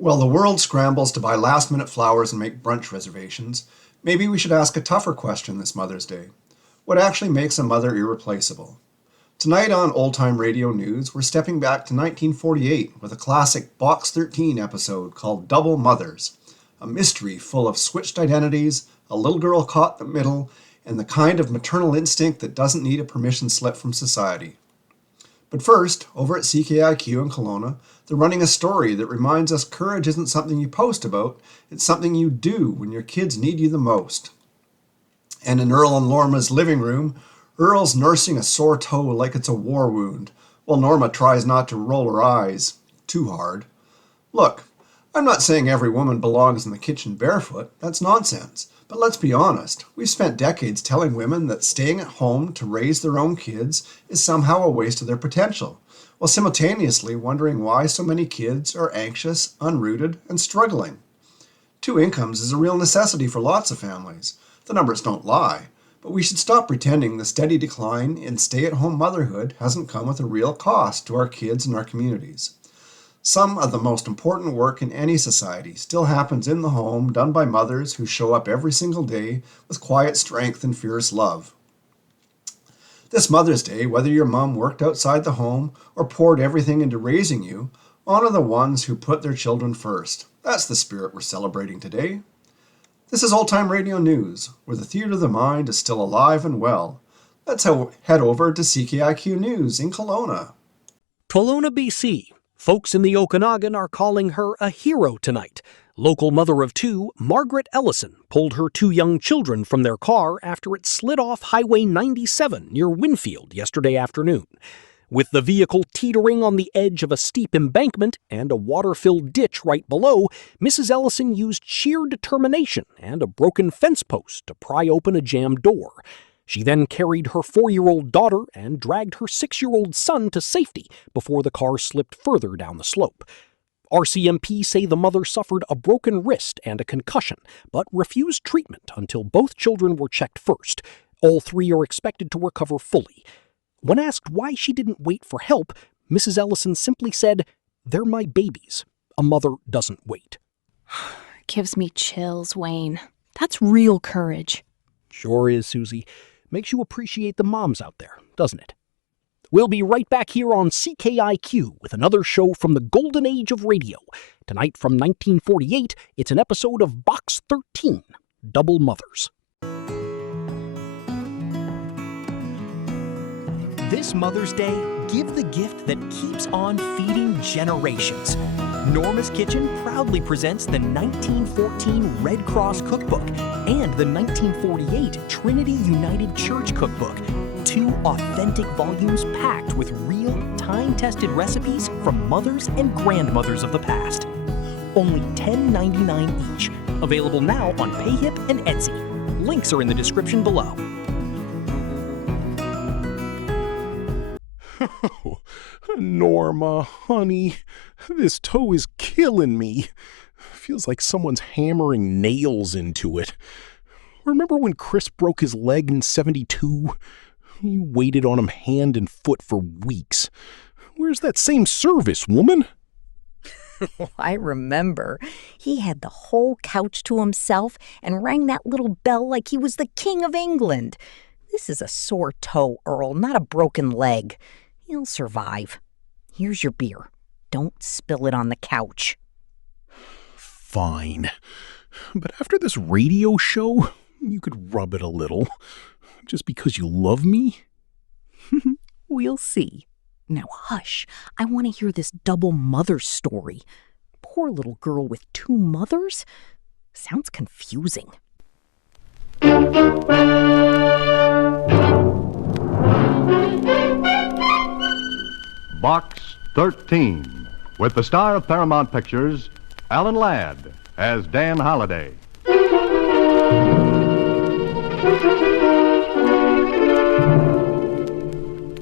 While the world scrambles to buy last-minute flowers and make brunch reservations, maybe we should ask a tougher question this Mother's Day. What actually makes a mother irreplaceable? Tonight on Old Time Radio News, we're stepping back to 1948 with a classic Box 13 episode called Double Mothers, a mystery full of switched identities, a little girl caught in the middle, and the kind of maternal instinct that doesn't need a permission slip from society. But first, over at CKIQ in Kelowna, they're running a story that reminds us courage isn't something you post about, it's something you do when your kids need you the most. And in Earl and Norma's living room, Earl's nursing a sore toe like it's a war wound, while Norma tries not to roll her eyes too hard. Look, I'm not saying every woman belongs in the kitchen barefoot, that's nonsense. But let's be honest, we've spent decades telling women that staying at home to raise their own kids is somehow a waste of their potential, while simultaneously wondering why so many kids are anxious, unrooted, and struggling. 2 incomes is a real necessity for lots of families. The numbers don't lie, but we should stop pretending the steady decline in stay-at-home motherhood hasn't come with a real cost to our kids and our communities. Some of the most important work in any society still happens in the home, done by mothers who show up every single day with quiet strength and fierce love. This Mother's Day, whether your mom worked outside the home or poured everything into raising you, honor the ones who put their children first. That's the spirit we're celebrating today. This is Old Time Radio News, where the theater of the mind is still alive and well. Let's head over to CKIQ News in Colona. Colona, BC. Folks in the Okanagan are calling her a hero tonight. Local mother of 2, Margaret Ellison, pulled her 2 young children from their car after it slid off Highway 97 near Winfield yesterday afternoon. With the vehicle teetering on the edge of a steep embankment and a water-filled ditch right below, Mrs. Ellison used sheer determination and a broken fence post to pry open a jammed door. She then carried her 4-year-old daughter and dragged her 6-year-old son to safety before the car slipped further down the slope. RCMP say the mother suffered a broken wrist and a concussion, but refused treatment until both children were checked first. All 3 are expected to recover fully. When asked why she didn't wait for help, Mrs. Ellison simply said, "They're my babies. A mother doesn't wait." Gives me chills, Wayne. That's real courage. Sure is, Susie. Makes you appreciate the moms out there, doesn't it? We'll be right back here on CKIQ with another show from the golden age of radio. Tonight from 1948, it's an episode of Box 13, Double Mothers. This Mother's Day, give the gift that keeps on feeding generations. Norma's Kitchen proudly presents the 1914 Red Cross Cookbook and the 1948 Trinity United Church Cookbook. 2 authentic volumes packed with real, time-tested recipes from mothers and grandmothers of the past. Only $10.99 each. Available now on PayHip and Etsy. Links are in the description below. Norma, honey, this toe is killing me. Feels like someone's hammering nails into it. Remember when Chris broke his leg in '72? You waited on him hand and foot for weeks. Where's that same service, woman? I remember. He had the whole couch to himself and rang that little bell like he was the King of England. This is a sore toe, Earl, not a broken leg. You'll survive. Here's your beer. Don't spill it on the couch. Fine. But after this radio show, you could rub it a little. Just because you love me? We'll see. Now hush. I want to hear this double mother story. Poor little girl with 2 mothers? Sounds confusing. Box 13, with the star of Paramount Pictures, Alan Ladd, as Dan Holliday.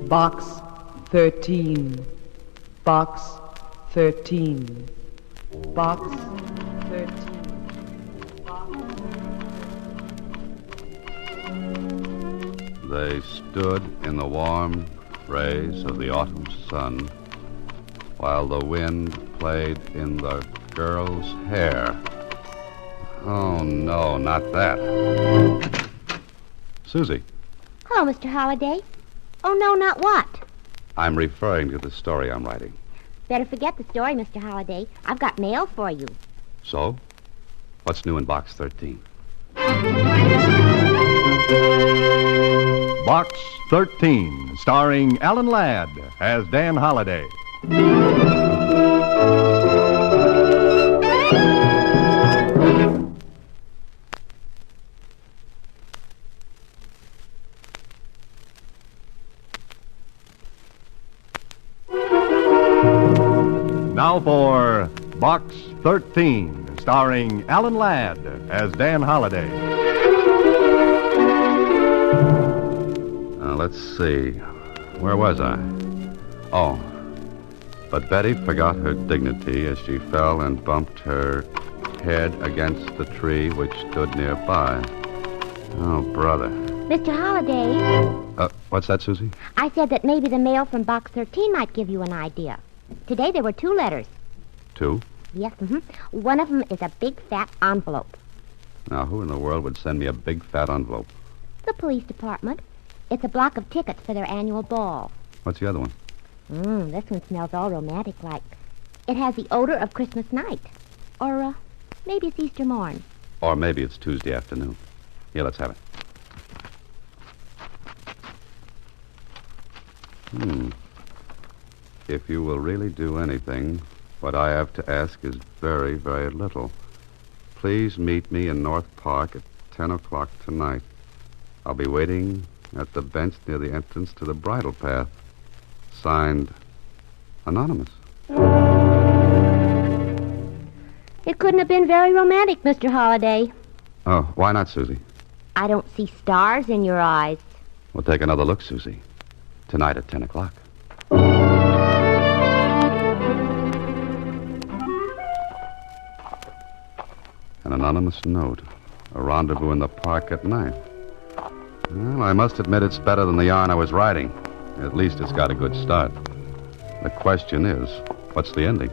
Box 13, Box 13, Box 13. They stood in the warm rays of the autumn sun, while the wind played in the girl's hair. Oh, no, not that. Susie, Hello, Mr. Holliday. Oh, no, not what? I'm referring to the story I'm writing. Better forget the story, Mr. Holliday. I've got mail for you. So, what's new in Box 13? Box 13, starring Alan Ladd as Dan Holliday. Now for Box 13, starring Alan Ladd as Dan Holliday. Let's see. Where was I? Oh. But Betty forgot her dignity as she fell and bumped her head against the tree which stood nearby. Oh, brother. Mr. Holliday, What's that, Susie? I said that maybe the mail from Box 13 might give you an idea. Today there were 2 letters. 2? Yes, One of them is a big, fat envelope. Now, who in the world would send me a big, fat envelope? The police department. It's a block of tickets for their annual ball. What's the other one? This one smells all romantic-like. It has the odor of Christmas night. Or, maybe it's Easter morn. Or maybe it's Tuesday afternoon. Here, let's have it. If you will really do anything, what I have to ask is very, very little. Please meet me in North Park at 10 o'clock tonight. I'll be waiting at the bench near the entrance to the bridle path. Signed, Anonymous. It couldn't have been very romantic, Mr. Holliday. Oh, why not, Susie? I don't see stars in your eyes. We'll take another look, Susie. Tonight at 10 o'clock. An anonymous note. A rendezvous in the park at night. Well, I must admit it's better than the yarn I was writing. At least it's got a good start. The question is, what's the ending?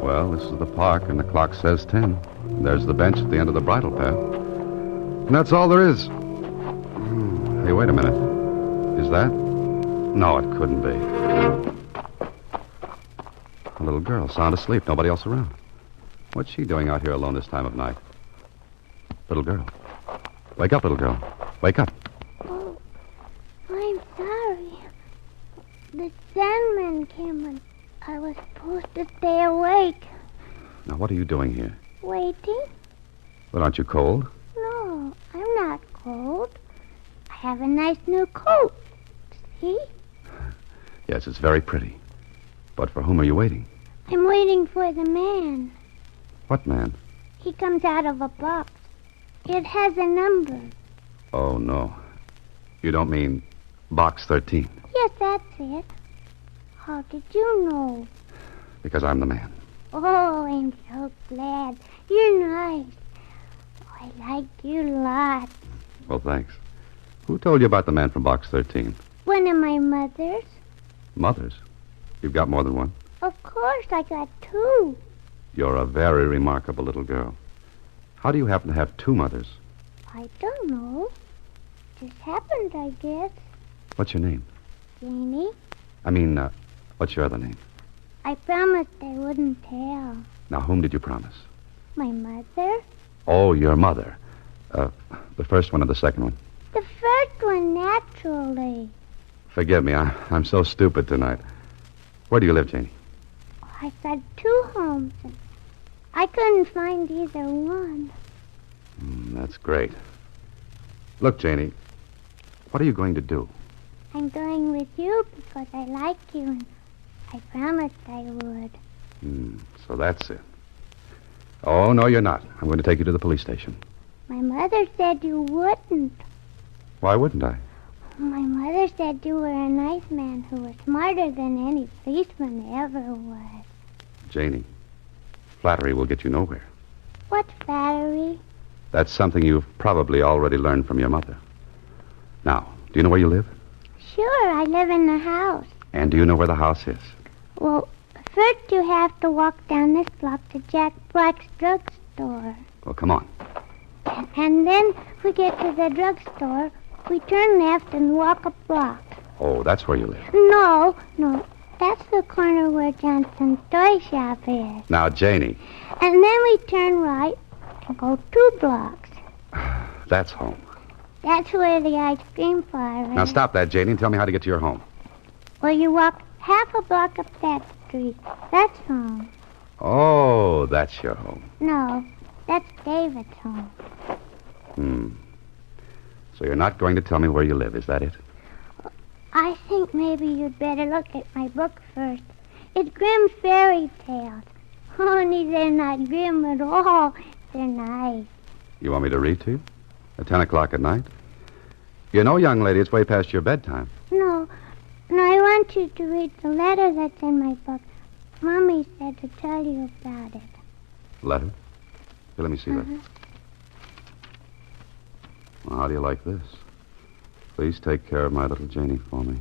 Well, this is the park, and the clock says 10. There's the bench at the end of the bridle path. And that's all there is. Hey, wait a minute. Is that? No, it couldn't be. A little girl, sound asleep, nobody else around. What's she doing out here alone this time of night? Little girl. Wake up, little girl. Wake up. Oh, I'm sorry. The Sandman came and I was supposed to stay awake. Now, what are you doing here? Waiting? Well, aren't you cold? No, I'm not cold. I have a nice new coat. See? Yes, it's very pretty. But for whom are you waiting? I'm waiting for the man. What man? He comes out of a box. It has a number. Oh, no. You don't mean Box 13? Yes, that's it. How did you know? Because I'm the man. Oh, I'm so glad. You're nice. Oh, I like you a lot. Well, thanks. Who told you about the man from Box 13? One of my mothers. Mothers? You've got more than one? Of course, I got 2. You're a very remarkable little girl. How do you happen to have 2 mothers? I don't know. Just happened, I guess. What's your name? Janie. What's your other name? I promised I wouldn't tell. Now, whom did you promise? My mother? Oh, your mother. The first one or the second one? The first one, naturally. Forgive me, I'm so stupid tonight. Where do you live, Janie? I've got 2 homes, and I couldn't find either one. That's great. Look, Janie, what are you going to do? I'm going with you because I like you, and I promised I would. So that's it. Oh, no, you're not. I'm going to take you to the police station. My mother said you wouldn't. Why wouldn't I? My mother said you were a nice man who was smarter than any policeman ever was. Janie, flattery will get you nowhere. What flattery? That's something you've probably already learned from your mother. Now, do you know where you live? Sure, I live in the house. And do you know where the house is? Well, first you have to walk down this block to Jack Black's drugstore. Well, come on. And then we get to the drugstore, we turn left and walk a block. Oh, that's where you live. No, that's the corner where Johnson's toy shop is. Now, Janie. And then we turn right and go 2 blocks. That's home. That's where the ice cream parlor is. Now, stop that, Janie, and tell me how to get to your home. Well, you walk half a block up that street. That's home. Oh, that's your home. No, that's David's home. So you're not going to tell me where you live, is that it? I think maybe you'd better look at my book first. It's Grimm's Fairy Tales. Only they're not grim at all. They're nice. You want me to read to you? At 10 o'clock at night? You know, young lady, it's way past your bedtime. No, I want you to read the letter that's in my book. Mommy said to tell you about it. Letter? Here, let me see that. Well, how do you like this? Please take care of my little Janie for me.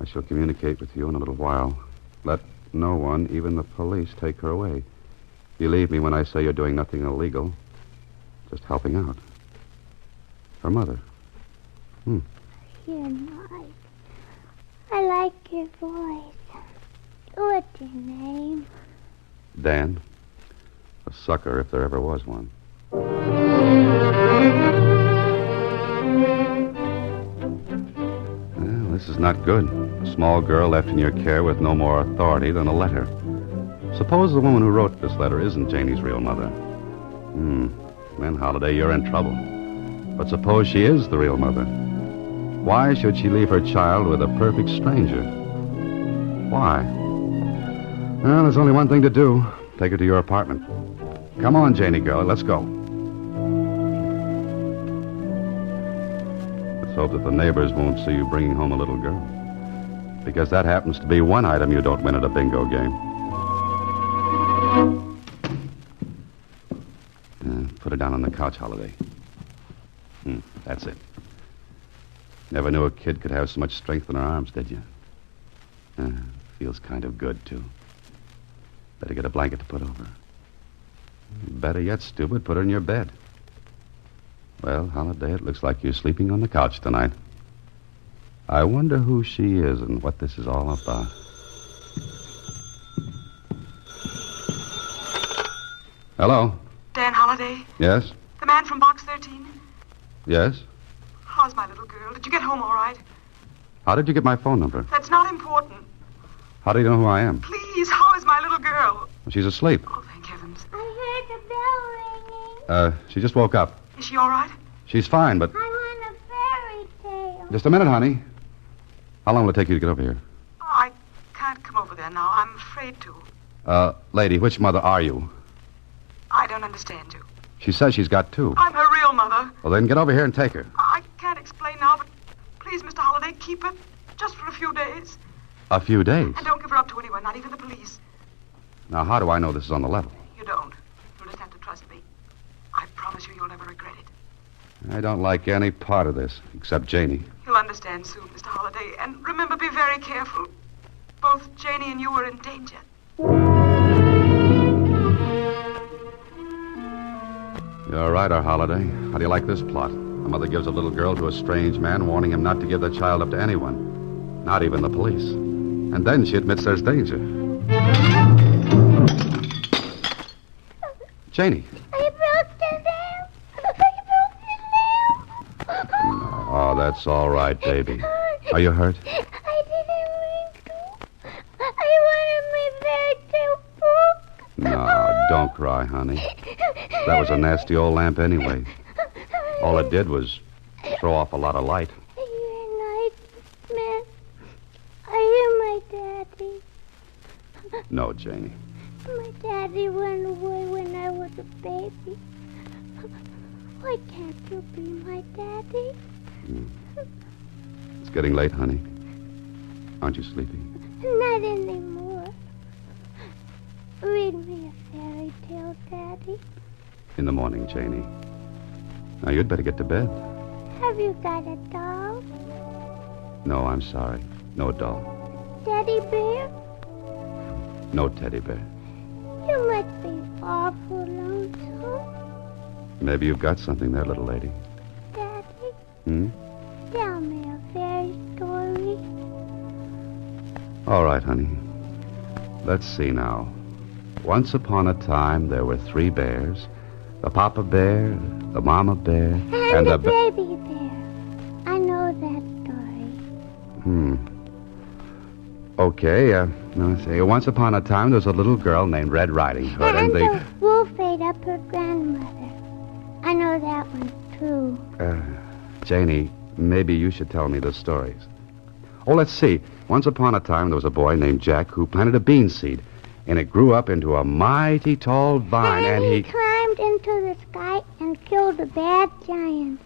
I shall communicate with you in a little while. Let no one, even the police, take her away. Believe me when I say you're doing nothing illegal. Just helping out. Her mother. You're nice. I like your voice. What's your name? Dan. A sucker, if there ever was one. Well, this is not good. A small girl left in your care with no more authority than a letter. Suppose the woman who wrote this letter isn't Janie's real mother. Then, Holiday, you're in trouble. But suppose she is the real mother. Why should she leave her child with a perfect stranger? Why? Well, there's only one thing to do. Take her to your apartment. Come on, Janie girl, let's go. Let's hope that the neighbors won't see you bringing home a little girl. Because that happens to be one item you don't win at a bingo game. Put her down on the couch, Holiday. That's it. Never knew a kid could have so much strength in her arms, did you? Feels kind of good, too. Better get a blanket to put over her. Better yet, stupid, put her in your bed. Well, Holiday, it looks like you're sleeping on the couch tonight. I wonder who she is and what this is all about. Hello? Dan Holiday? Yes? The man from Box 13? Yes? How's my little girl? Did you get home all right? How did you get my phone number? That's not important. How do you know who I am? Please, how is my little girl? She's asleep. Oh, thank heavens. I heard the bell ringing. She just woke up. Is she all right? She's fine, but... I want a fairy tale. Just a minute, honey. How long will it take you to get over here? I can't come over there now. I'm afraid to. Lady, which mother are you? I don't understand you. She says she's got 2. I'm her real mother. Well, then get over here and take her. I can't explain now, but please, Mr. Holiday, keep her just for a few days. A few days? And don't give her up to anyone, not even the police. Now, how do I know this is on the level? You don't. You'll just have to trust me. I promise you you'll never regret it. I don't like any part of this, except Janie. You'll understand soon, Mr. Holiday. And remember, be very careful. Both Janie and you are in danger. You're right, our Holiday. How do you like this plot? A mother gives a little girl to a strange man, warning him not to give the child up to anyone, not even the police. And then she admits there's danger. Janie. I broke the lamp. Oh, that's all right, baby. Are you hurt? I didn't mean to. I wanted my fairy tale book. No, don't cry, honey. That was a nasty old lamp anyway. All it did was throw off a lot of light. You're a nice man. Are you my daddy? No, Janie. My daddy went away when I was a baby. Why can't you be my daddy? It's getting late, honey. Aren't you sleepy? Not anymore. Read me a fairy tale, Daddy. In the morning, Janie. Now, you'd better get to bed. Have you got a doll? No, I'm sorry. No doll. teddy bear? No teddy bear. You must be awful lonesome. Maybe you've got something there, little lady. Daddy, tell me a fairy story. All right, honey. Let's see now. Once upon a time, there were 3 bears. The papa bear, the mama bear, And the baby bear. I know that story. Okay, now let's see. Once upon a time, there was a little girl named Red Riding Hood, And the wolf ate up her grandmother. I know that one, too. Janie, maybe you should tell me the stories. Oh, let's see. Once upon a time, there was a boy named Jack who planted a bean seed, and it grew up into a mighty tall vine, and he climbed into the sky and killed a bad giant.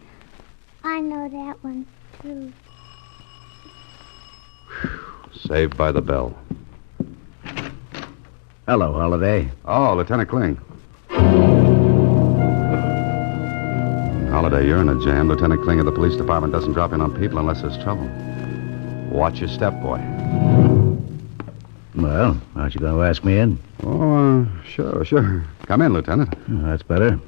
I know that one, too. Saved by the bell. Hello, Holiday. Oh, Lieutenant Kling. Holiday, you're in a jam. Lieutenant Kling of the police department doesn't drop in on people unless there's trouble. Watch your step, boy. Well, aren't you going to ask me in? Oh, sure. Come in, Lieutenant. That's better.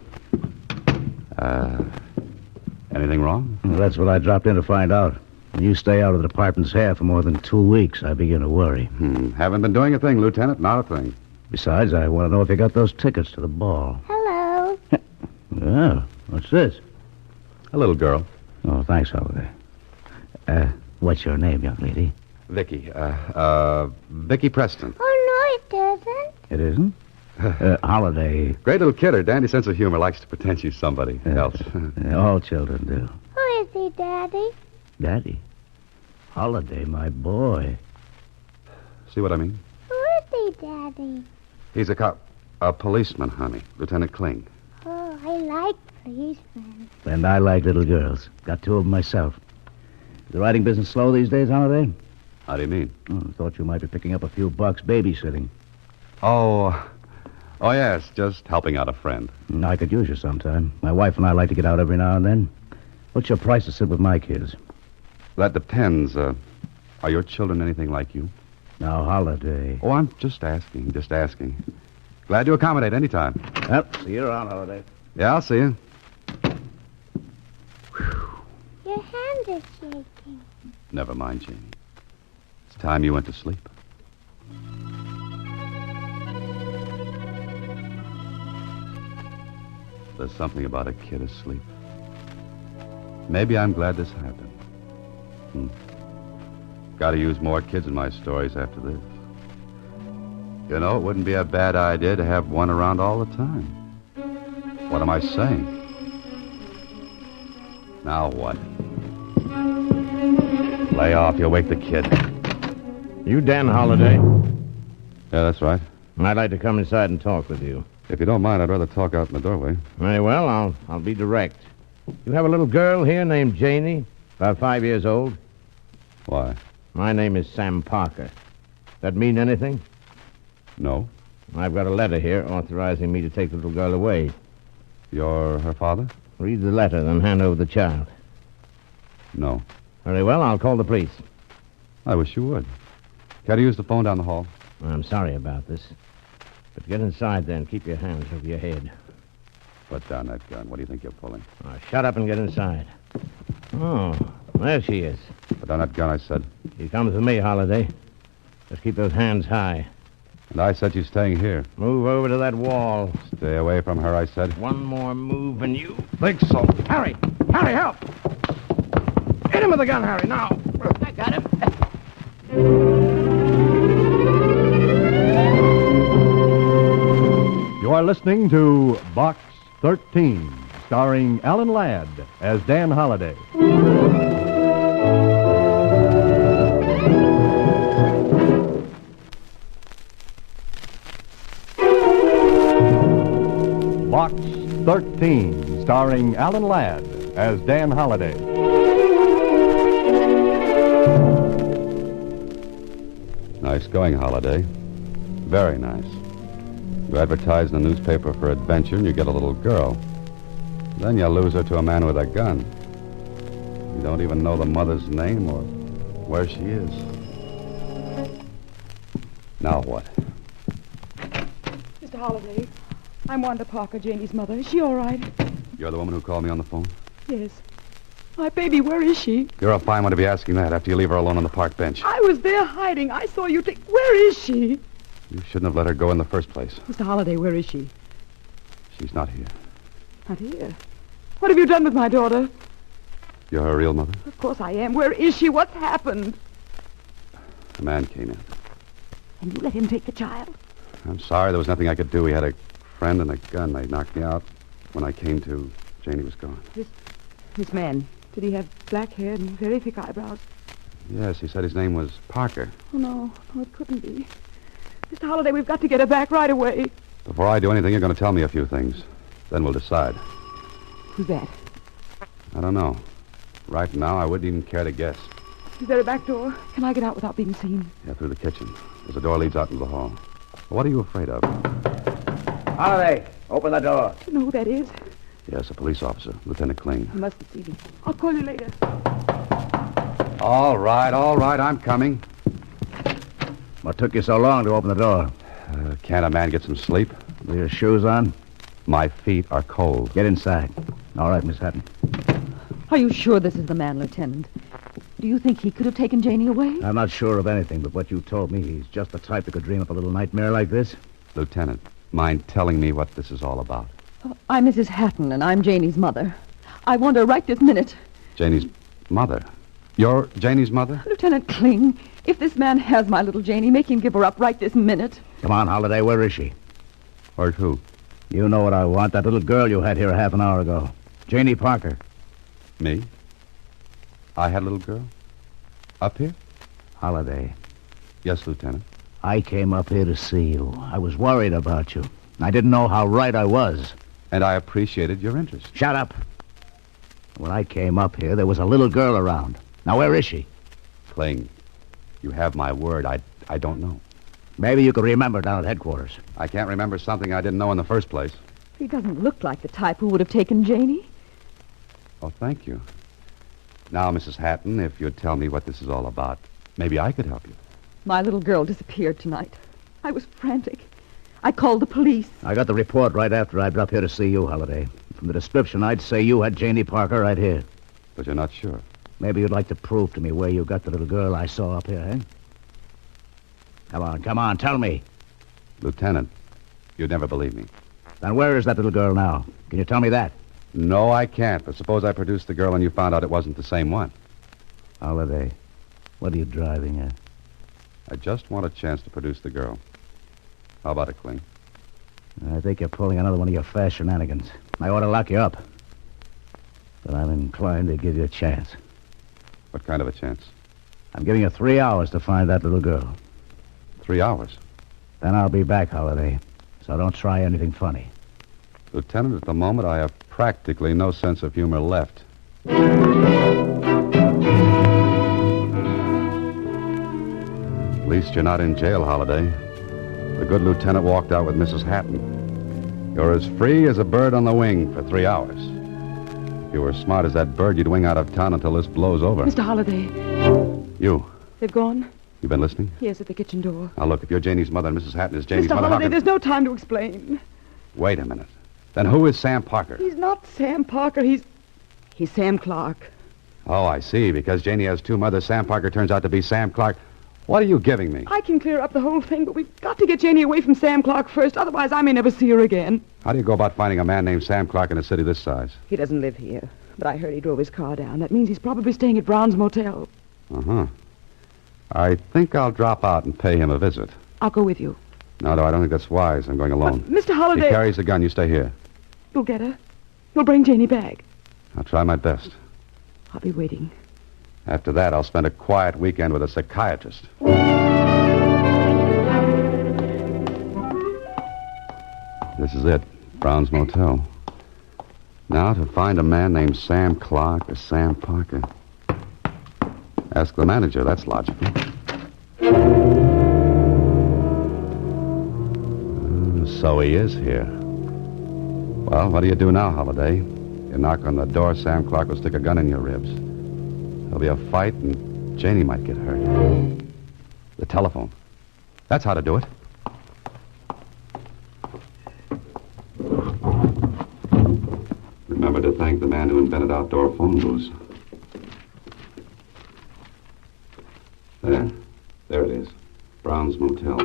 Anything wrong? Well, that's what I dropped in to find out. When you stay out of the department's hair for more than 2 weeks, I begin to worry. Haven't been doing a thing, Lieutenant. Not a thing. Besides, I want to know if you got those tickets to the ball. Hello. Oh, what's this? A little girl. Oh, thanks, Holiday. What's your name, young lady? Vicky. Vicky Preston. Oh, no, it isn't. It isn't? Holiday. Great little kid. Her dandy sense of humor likes to pretend she's somebody else. All children do. Who is he, Daddy? Daddy? Holiday, my boy. See what I mean? Who is he, Daddy? He's a cop. A policeman, honey. Lieutenant Kling. Oh, I like policemen. And I like little girls. Got 2 of them myself. Is the writing business slow these days, Holiday? How do you mean? Oh, I thought you might be picking up a few bucks babysitting. Oh, yes. Just helping out a friend. I could use you sometime. My wife and I like to get out every now and then. What's your price to sit with my kids? That depends. Are your children anything like you? Now, Holiday. Oh, I'm just asking. Glad to accommodate any time. Well, see you around, Holiday. Yeah, I'll see you. Your hands are shaking. Never mind, Janie. It's time you went to sleep. There's something about a kid asleep. Maybe I'm glad this happened. Got to use more kids in my stories after this. You know, it wouldn't be a bad idea to have one around all the time. What am I saying? Now what? Lay off, you'll wake the kid. You Dan Holiday? Yeah, that's right. I'd like to come inside and talk with you. If you don't mind, I'd rather talk out in the doorway. Very well, I'll be direct. You have a little girl here named Janie, about 5 years old. Why? My name is Sam Parker. That mean anything? No. I've got a letter here authorizing me to take the little girl away. You're her father? Read the letter, then hand over the child. No. Very well, I'll call the police. I wish you would. Can I use the phone down the hall? I'm sorry about this. But get inside there and keep your hands over your head. Put down that gun. What do you think you're pulling? Shut up and get inside. Oh, there she is. Put down that gun, I said. She comes with me, Holiday. Just keep those hands high. And I said she's staying here. Move over to that wall. Stay away from her, I said. One more move and you... Think so. Harry! Harry, help! Hit him with the gun, Harry, now. I got him. You are listening to Box 13, starring Alan Ladd as Dan Holiday. Box 13, starring Alan Ladd as Dan Holiday. Nice going, Holiday. Very nice. You advertise in the newspaper for adventure, and you get a little girl. Then you lose her to a man with a gun. You don't even know the mother's name or where she is. Now what? Mr. Holliday, I'm Wanda Parker, Janie's mother. Is she all right? You're the woman who called me on the phone? Yes. My baby, where is she? You're a fine one to be asking that after you leave her alone on the park bench. I was there hiding. I saw you take... Where is she? You shouldn't have let her go in the first place. Mr. Holliday, where is she? She's not here. Not here. What have you done with my daughter? You're her real mother? Of course I am. Where is she? What's happened? A man came in. And you let him take the child? I'm sorry, there was nothing I could do. He had a friend and a gun. They knocked me out. When I came to, Janie was gone. This man, did he have black hair and very thick eyebrows? Yes, he said his name was Parker. Oh, no, it couldn't be. Mr. Holliday, we've got to get her back right away. Before I do anything, you're going to tell me a few things. Then we'll decide. Who's that? I don't know. Right now, I wouldn't even care to guess. Is there a back door? Can I get out without being seen? Yeah, through the kitchen. There's a door leads out into the hall. What are you afraid of? Holliday, open the door. Do you know who that is? Yes, a police officer, Lieutenant Kling. He mustn't see me. I'll call you later. All right, I'm coming. What took you so long to open the door? Can't a man get some sleep? With your shoes on? My feet are cold. Get inside. All right, Miss Hatton. Are you sure this is the man, Lieutenant? Do you think he could have taken Janie away? I'm not sure of anything, but what you told me, he's just the type that could dream up a little nightmare like this. Lieutenant, mind telling me what this is all about? I'm Mrs. Hatton, and I'm Janie's mother. I want her right this minute. Janie's mother? You're Janie's mother? Lieutenant Kling, if this man has my little Janie, make him give her up right this minute. Come on, Holliday, where is she? Or who? You know what I want, that little girl you had here half an hour ago. Janie Parker. Me? I had a little girl? Up here? Holliday. Yes, Lieutenant. I came up here to see you. I was worried about you. I didn't know how right I was. And I appreciated your interest. Shut up. When I came up here, there was a little girl around. Now, where is she? Kling, you have my word. I don't know. Maybe you could remember down at headquarters. I can't remember something I didn't know in the first place. He doesn't look like the type who would have taken Janie. Oh, thank you. Now, Mrs. Hatton, if you'd tell me what this is all about, maybe I could help you. My little girl disappeared tonight. I was frantic. I called the police. I got the report right after I dropped here to see you, Holliday. From the description, I'd say you had Janie Parker right here. But you're not sure. Maybe you'd like to prove to me where you got the little girl I saw up here, eh? Come on, tell me. Lieutenant, you'd never believe me. Then where is that little girl now? Can you tell me that? No, I can't. But suppose I produced the girl and you found out it wasn't the same one. Holliday, what are you driving at? I just want a chance to produce the girl. How about it, Kling? I think you're pulling another one of your fast shenanigans. I ought to lock you up. But I'm inclined to give you a chance. What kind of a chance? I'm giving you 3 hours to find that little girl. 3 hours? Then I'll be back, Holliday. So don't try anything funny. Lieutenant, at the moment, I have practically no sense of humor left. At least you're not in jail, Holliday. The good lieutenant walked out with Mrs. Hatton. You're as free as a bird on the wing for 3 hours. If you were as smart as that bird, you'd wing out of town until this blows over. Mr. Holliday. You. They've gone? You been listening? Yes, at the kitchen door. Now, look, if you're Janie's mother and Mrs. Hatton is Janie's Mr. mother... Holliday, there's no time to explain. Wait a minute. Then who is Sam Parker? He's not Sam Parker. He's Sam Clark. Oh, I see. Because Janie has two mothers, Sam Parker turns out to be Sam Clark. What are you giving me? I can clear up the whole thing, but we've got to get Janie away from Sam Clark first. Otherwise, I may never see her again. How do you go about finding a man named Sam Clark in a city this size? He doesn't live here, but I heard he drove his car down. That means he's probably staying at Brown's Motel. Uh-huh. I think I'll drop out and pay him a visit. I'll go with you. No, I don't think that's wise. I'm going alone. Mr. Holliday... He carries the gun. You stay here. You'll get her. You'll bring Janie back. I'll try my best. I'll be waiting. After that, I'll spend a quiet weekend with a psychiatrist. This is it. Brown's Motel. Now to find a man named Sam Clark or Sam Parker. Ask the manager. That's logical. So he is here. Well, what do you do now, Holliday? You knock on the door, Sam Clark will stick a gun in your ribs. There'll be a fight, and Janie might get hurt. The telephone. That's how to do it. Remember to thank the man who invented outdoor phone booths. There it is. Brown's Motel.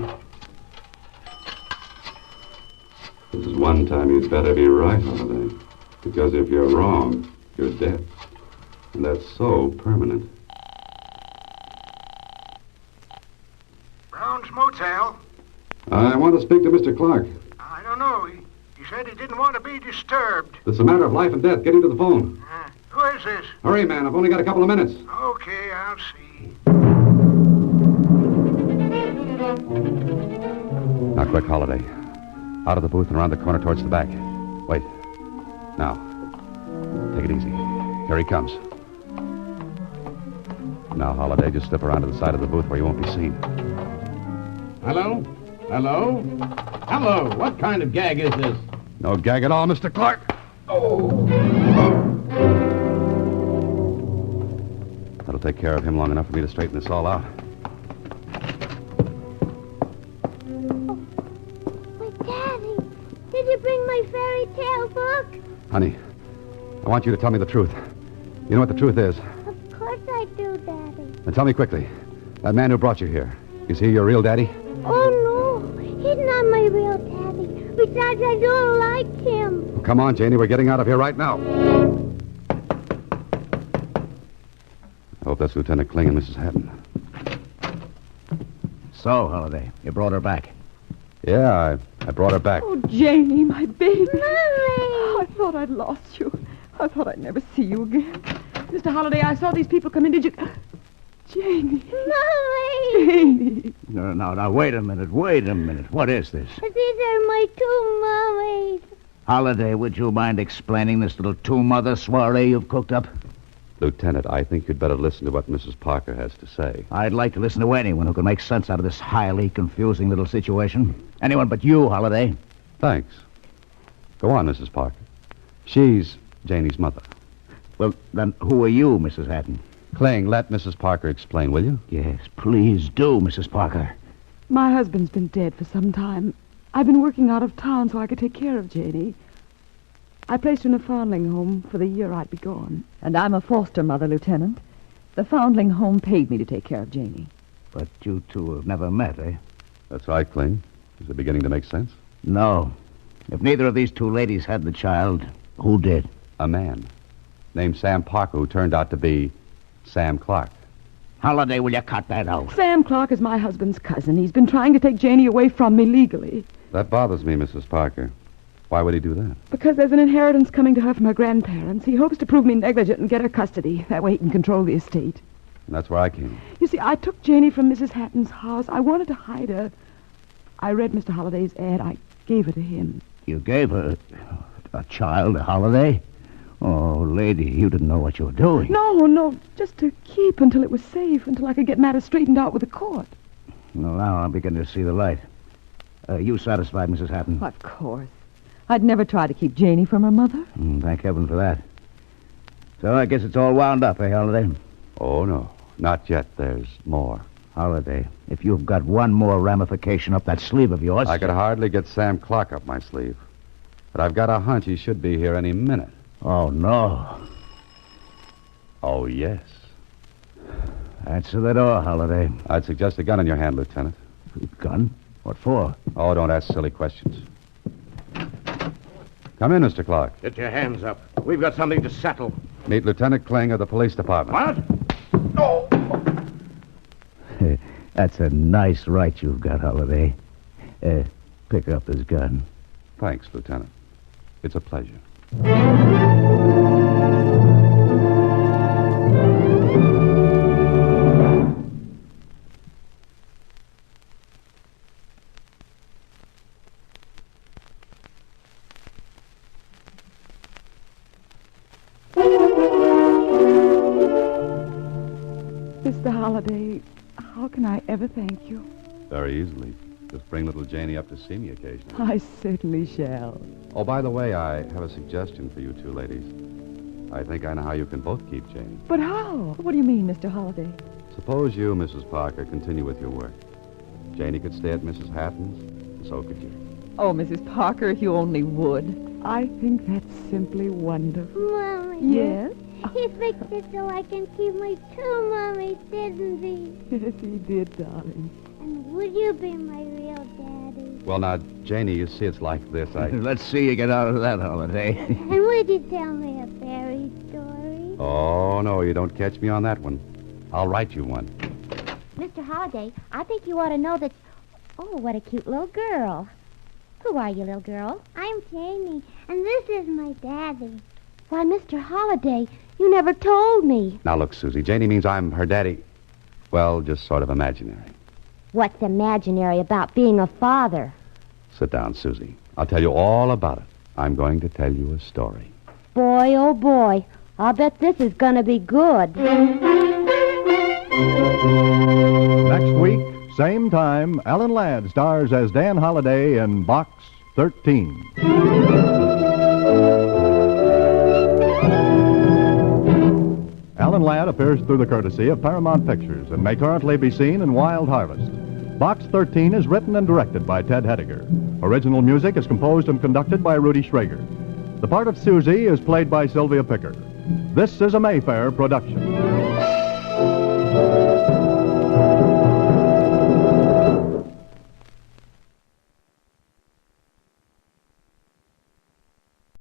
This is one time you'd better be right, Holiday. Because if you're wrong, you're dead. And that's so permanent. Brown's Motel? I want to speak to Mr. Clark. I don't know. He said he didn't want to be disturbed. It's a matter of life and death. Get him to the phone. Who is this? Hurry, man. I've only got a couple of minutes. Okay, I'll see. Now, quick, Holiday. Out of the booth and around the corner towards the back. Wait. Now. Take it easy. Here he comes. Now, Holiday, just slip around to the side of the booth where you won't be seen. Hello? Hello? Hello? What kind of gag is this? No gag at all, Mr. Clark. That'll take care of him long enough for me to straighten this all out. But, Daddy, did you bring my fairy tale book? Honey, I want you to tell me the truth. You know what the truth is? Of course I do, Daddy. Then tell me quickly. That man who brought you here, is he your real daddy? Oh, no. He's not my real daddy. Besides, I don't like him. Well, come on, Janie. We're getting out of here right now. I hope that's Lieutenant Kling and Mrs. Hatton. So, Holiday, you brought her back. Yeah, I brought her back. Oh, Janie, my baby. Mommy! I thought I'd lost you. I thought I'd never see you again. Mr. Holliday, I saw these people come in. Did you... Janie. Mommy! Janie. No, wait a minute. What is this? These are my two mummies. Holiday, would you mind explaining this little two-mother soiree you've cooked up? Lieutenant, I think you'd better listen to what Mrs. Parker has to say. I'd like to listen to anyone who can make sense out of this highly confusing little situation. Anyone but you, Holiday. Thanks. Go on, Mrs. Parker. She's Janie's mother. Well, then who are you, Mrs. Hatton? Kling, let Mrs. Parker explain, will you? Yes, please do, Mrs. Parker. My husband's been dead for some time. I've been working out of town so I could take care of Janie. I placed her in a foundling home for the year I'd be gone. And I'm a foster mother, Lieutenant. The foundling home paid me to take care of Janie. But you two have never met, eh? That's right, Kling. Is it beginning to make sense? No. If neither of these two ladies had the child, who did? A man named Sam Parker who turned out to be Sam Clark. Holiday, will you cut that out? Sam Clark is my husband's cousin. He's been trying to take Janie away from me legally. That bothers me, Mrs. Parker. Why would he do that? Because there's an inheritance coming to her from her grandparents. He hopes to prove me negligent and get her custody. That way he can control the estate. And that's where I came. You see, I took Janie from Mrs. Hatton's house. I wanted to hide her. I read Mr. Holliday's ad. I gave her to him. You gave her a child, a Holiday? Oh, lady, you didn't know what you were doing. No, just to keep until it was safe, until I could get matters straightened out with the court. Well, now I'm beginning to see the light. You satisfied, Mrs. Hatton? Of course. I'd never try to keep Janie from her mother. Thank heaven for that. So I guess it's all wound up, eh, Holiday? Oh, no. Not yet. There's more. Holiday, if you've got one more ramification up that sleeve of yours... I could hardly get Sam Clark up my sleeve. But I've got a hunch he should be here any minute. Oh, no. Oh, yes. Answer the door, Holiday. I'd suggest a gun in your hand, Lieutenant. Gun? What for? Oh, don't ask silly questions. Come in, Mr. Clark. Get your hands up. We've got something to settle. Meet Lieutenant Kling of the police department. What? No. That's a nice right you've got, Holiday. Pick up this gun. Thanks, Lieutenant. It's a pleasure. Mr. Holliday, how can I ever thank you? Very easily. Just bring little Janie up to see me occasionally. I certainly shall. Oh, by the way, I have a suggestion for you two ladies. I think I know how you can both keep Janie. But how? What do you mean, Mr. Holliday? Suppose you, Mrs. Parker, continue with your work. Janie could stay at Mrs. Hatton's, and so could you. Oh, Mrs. Parker, if you only would. I think that's simply wonderful. Mommy. Yes? He fixed it so I can keep my two mummies, didn't he? Yes, he did, darling. And would you be my real daddy? Well, now, Janie, you see, it's like this. Let's see you get out of that holiday. And would you tell me a fairy story? Oh, no, you don't catch me on that one. I'll write you one. Mr. Holliday, I think you ought to know that... Oh, what a cute little girl. Who are you, little girl? I'm Janie, and this is my daddy. Why, Mr. Holliday, you never told me. Now, look, Susie, Janie means I'm her daddy. Well, just sort of imaginary. What's imaginary about being a father? Sit down, Susie. I'll tell you all about it. I'm going to tell you a story. Boy, oh boy, I'll bet this is going to be good. Next week, same time, Alan Ladd stars as Dan Holliday in Box 13. Alan Ladd appears through the courtesy of Paramount Pictures and may currently be seen in Wild Harvest. Box 13 is written and directed by Ted Hediger. Original music is composed and conducted by Rudy Schrager. The part of Susie is played by Sylvia Picker. This is a Mayfair production.